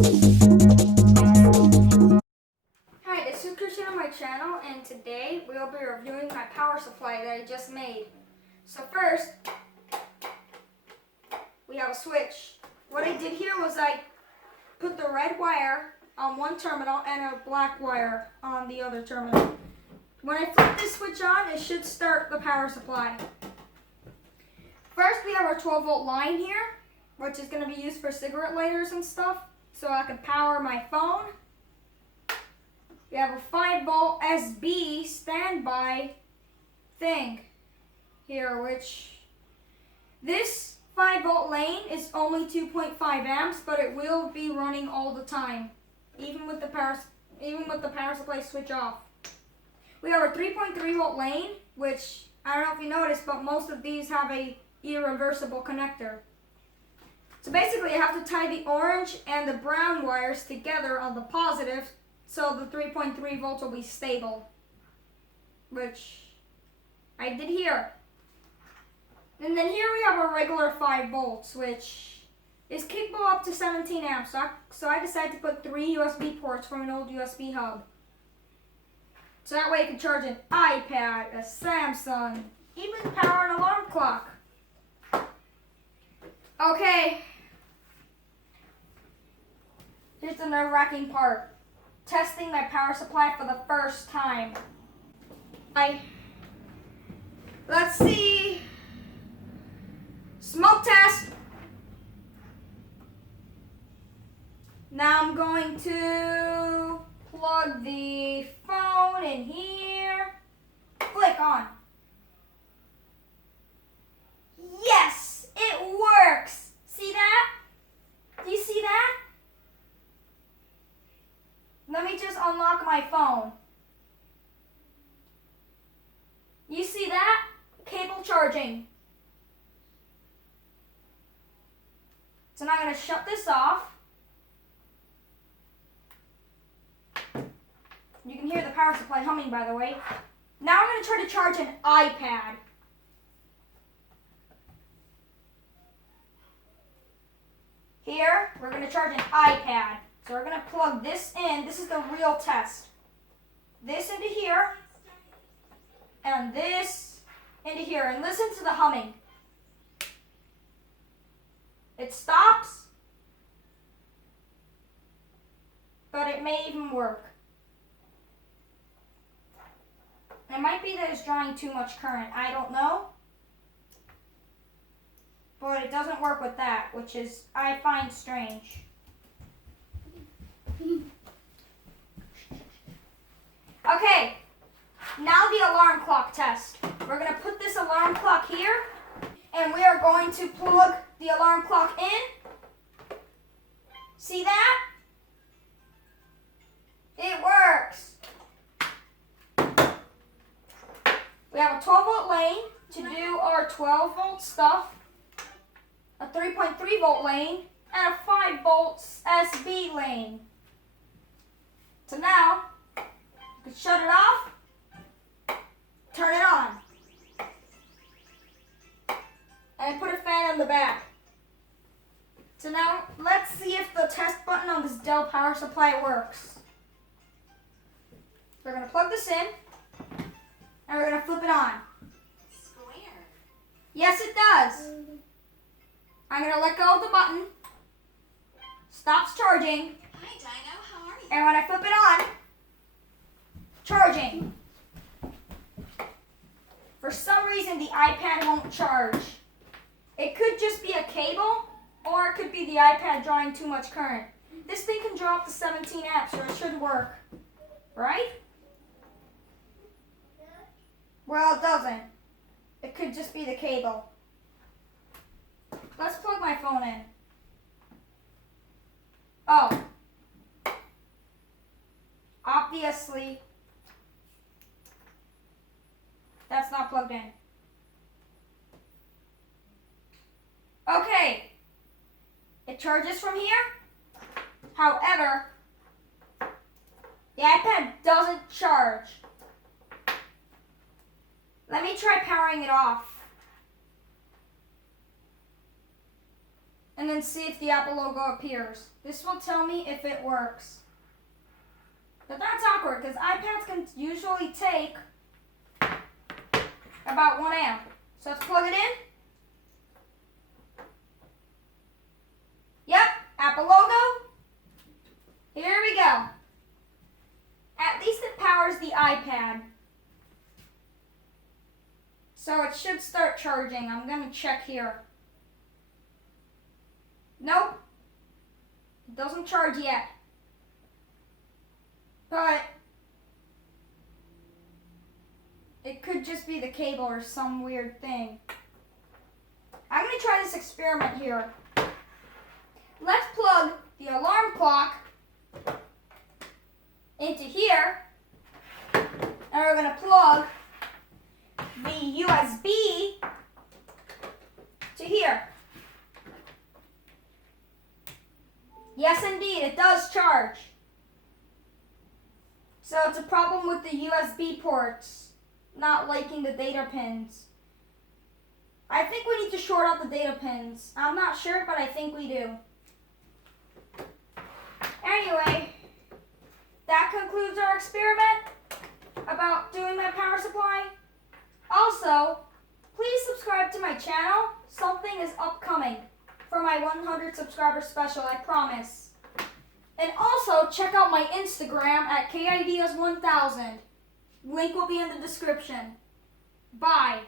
Hi, this is Christian on my channel, and today we will be reviewing my power supply that I just made. So first, we have a switch. What I did here was I put the red wire on one terminal and a black wire on the other terminal. When I flip this switch on, it should start the power supply. First, we have our 12-volt line here, which is going to be used for cigarette lighters and stuff, so I can power my phone. We have a 5-volt SB standby thing here, which this 5-volt lane is only 2.5 amps, but it will be running all the time, even with the power supply switch off. We have a 3.3-volt lane, which I don't know if you noticed, but most of these have a irreversible connector. So basically, you have to tie the orange and the brown wires together on the positive, so the 3.3 volts will be stable, which I did here. And then here we have a regular 5 volts, which is capable up to 17 amps. So I decided to put 3 USB ports from an old USB hub. So that way I can charge an iPad, a Samsung, even power an alarm clock. Okay. Here's the nerve-wracking part. Testing my power supply for the first time. Let's see. Smoke test. Now I'm going to plug the phone in here. Click on. Yes, it works. See that? Do you see that? Let me just unlock my phone. You see that? Cable charging. So now I'm going to shut this off. You can hear the power supply humming, by the way. Now I'm going to try to charge an iPad. Here, we're going to charge an iPad. So we're going to plug this in. This is the real test. This into here. And this into here. And listen to the humming. It stops. But it may even work. It might be that it's drawing too much current. I don't know. But it doesn't work with that, which is, I find strange. Okay, now the alarm clock test. We're going to put this alarm clock here, and we are going to plug the alarm clock in. See that? It works. We have a 12-volt lane to do our 12-volt stuff, a 3.3-volt lane, and a 5-volt SB lane. So now, you can shut it off, turn it on, and put a fan on the back. So now, let's see if the test button on this Dell power supply works. We're going to plug this in, and we're going to flip it on. Square. Yes, it does. I'm going to let go of the button. Stops charging. Hi, Dino. How are you? And when I flip it on, charging. For some reason, the iPad won't charge. It could just be a cable, or it could be the iPad drawing too much current. This thing can draw up to 17 amps, so it should work. Right? Well, it doesn't. It could just be the cable. Let's plug my phone in. Oh. Obviously, that's not plugged in. Okay. It charges from here. However, the iPad doesn't charge. Let me try powering it off. and then see if the Apple logo appears. This will tell me if it works. But that's awkward because iPads can usually take about 1 amp. So let's plug it in. Yep, Apple logo. Here we go. At least it powers the iPad. So it should start charging. I'm going to check here. Nope. It doesn't charge yet. But it could just be the cable or some weird thing. I'm going to try this experiment here. Let's plug the alarm clock into here. And we're going to plug the USB to here. Yes, indeed, it does charge. So it's a problem with the USB ports not liking the data pins. I think we need to short out the data pins. I'm not sure, but I think we do. Anyway, that concludes our experiment about doing my power supply. Also, please subscribe to my channel. Something is upcoming for my 100 subscriber special, I promise. And also, check out my Instagram at kideas1000. Link will be in the description. Bye.